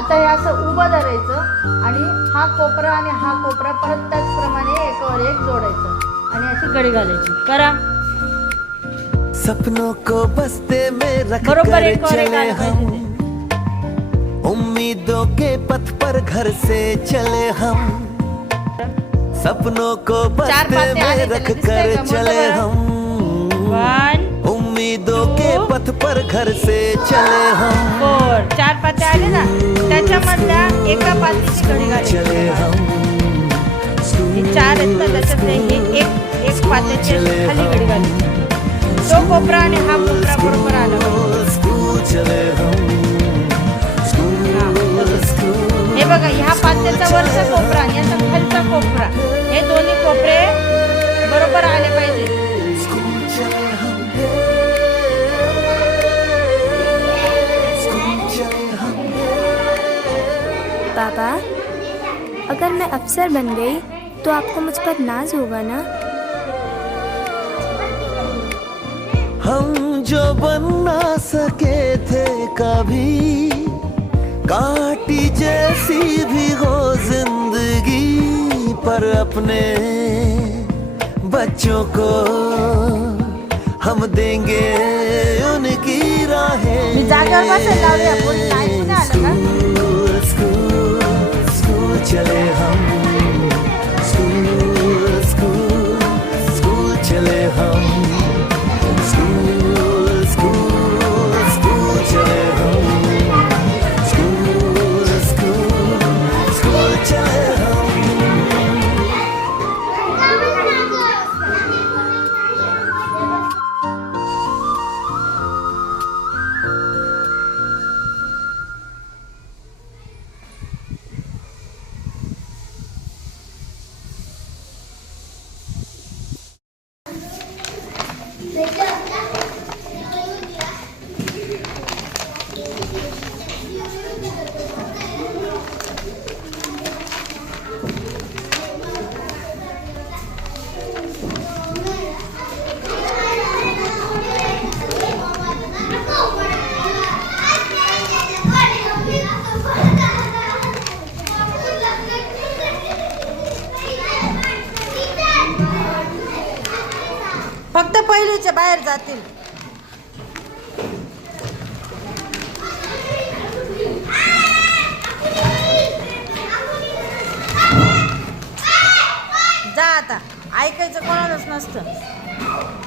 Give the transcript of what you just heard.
आता हे असं उभं धरायचं आणि हा कोपरा आणि हा कोपरा परत त्याचप्रमाणे एकावर एक जोडायचं आणि अशी कडी घालायची. करा. सपनों को बस्ते में रख बरोबर कर एक और एक चले आला हम, पाहिजे. उम्मीदों के पथ पर घर से चले हम, सपनों को चार बस्ते पाते आले में त्याला, रख दिसतंय कर का? मोठं चले बरं. हम, 1 उम्मीदों 2 के पथ पर घर से चले हम, 4 चार पाते आले ना, त्याच्यामधल्या एका पातीची कडी घालायची. चले हम, हे 4 आहेत ना, त्याच्यातले हे एक पात्याची खाली कडी घालायची. तो कोपरा आणि हा कोपरा बरोबर आला पाहिजे. स्कूल चले हम, हे बघा, ह्या पात्याचा वरचा कोपरा आणि याचा खालचा कोपरा हे दोन्ही कोपरे बरोबर आले पाहिजे. स्कूल चले हम, पापा, अगर मैं अफसर बन गई तो आपको मुझ पर नाज होगा ना? हम जो बन ना सके थे कभी, काटी जैसी भी हो जिंदगी, पर अपने बच्चों को हम देंगे उनकी राहें. मी जागेवर बसायला लावले आपण, नाही ना आलं का? स्कूल स्कूल स्कूल चले हम, स्कूल स्कूल स्कूल चले हम, स्कूल स्कूल स्कूल चले हम, स्कूल स्कूल स्कूल चले हम. फक्त पहिलीचे बाहेर जातील. जा आता, ऐकायचं कोणालाच नसतं.